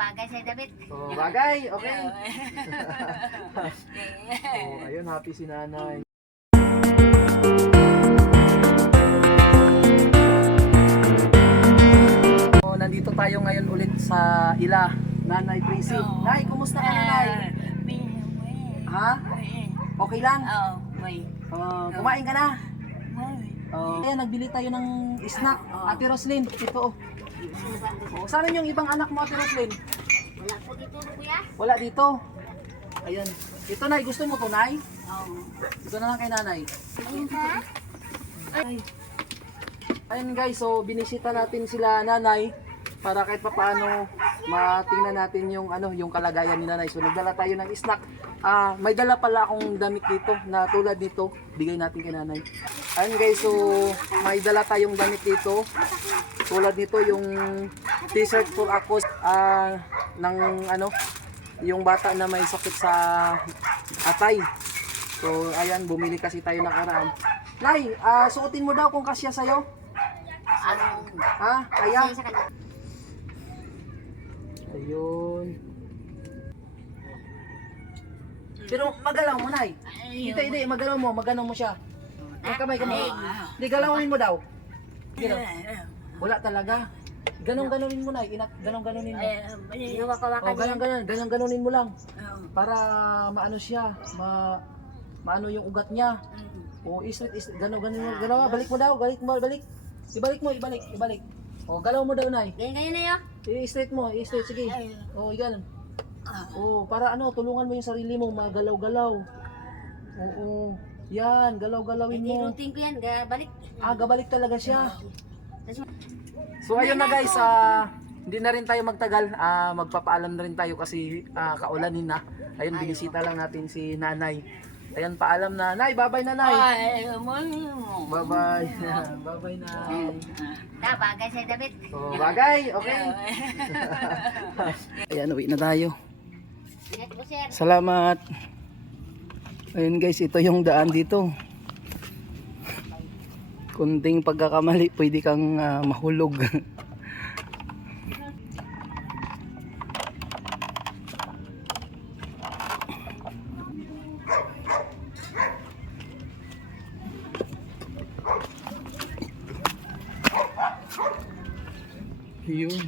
bagay sa'yo, David. Oh, bagay, okay. Oh, ayun, happy si nanay. Oh, nandito tayo ngayon ulit sa Ila, Nanay Prissy. Nay, kumusta ka, Nanay? Ha? Okay lang? Oo, may. Kumain ka na? Kaya nagbili tayo ng snack, Ate Roslyn. Ito. Saan yung ibang anak mo, Ate Roslyn? Wala po dito, kuya. Wala dito. Ayan. Ito, Nay. Gusto mo to, Nay? Oo. Ito na lang kay Nanay. Ayun ha? Ayan guys, so binisita natin sila Nanay para kahit papaano matingnan natin yung yung kalagayan ni Nanay. So nagdala tayo ng snack. May dala pala akong damit dito na tulad nito, bigay natin kay Nanay. Ayan guys, so may dala tayong damit dito. Tulad nito yung t-shirt for ako ng yung bata na may sakit sa atay. So ayan, bumili kasi tayo ng karaan. Nay, suotin mo daw kung kasya sa'yo. Kaya? Ayun. Pero magalaw mo, Nay. Hindi, magalaw mo siya. Ang kamay. Hindi, galawin mo daw. Galaw. Wala talaga. Ganon-ganonin mo, Nay. Ganon-ganonin mo. Ganon-ganonin mo lang. Para maano siya, maano yung ugat niya. O straight, ganon-ganonin mo. Galaw, balik mo daw, balik. Ibalik. O, galaw mo daw, Nay. Ganyan na yun. I-straight mo, sige. O, ganun. O, para tulungan mo yung sarili mo, magalaw-galaw. Oo. Yan, galaw-galawin Hindi mo. routine ko yan, balik. Gabalik talaga siya. So ayun na guys, hindi na rin tayo magtagal, magpapaalam na rin tayo kasi kaulanin na. Ayun, binisita lang natin si Nanay. Ayun, paalam na. Nay, bye-bye na, Nay. Bye-bye. Bye-bye, Nay. Bagay sa'yo, David. Oh, bagay, okay. Ayan, uwi na tayo. Ingat po, sir. Salamat. Ayun guys, ito yung daan dito. Kunting pagkakamali, pwede kang mahulog. Yun.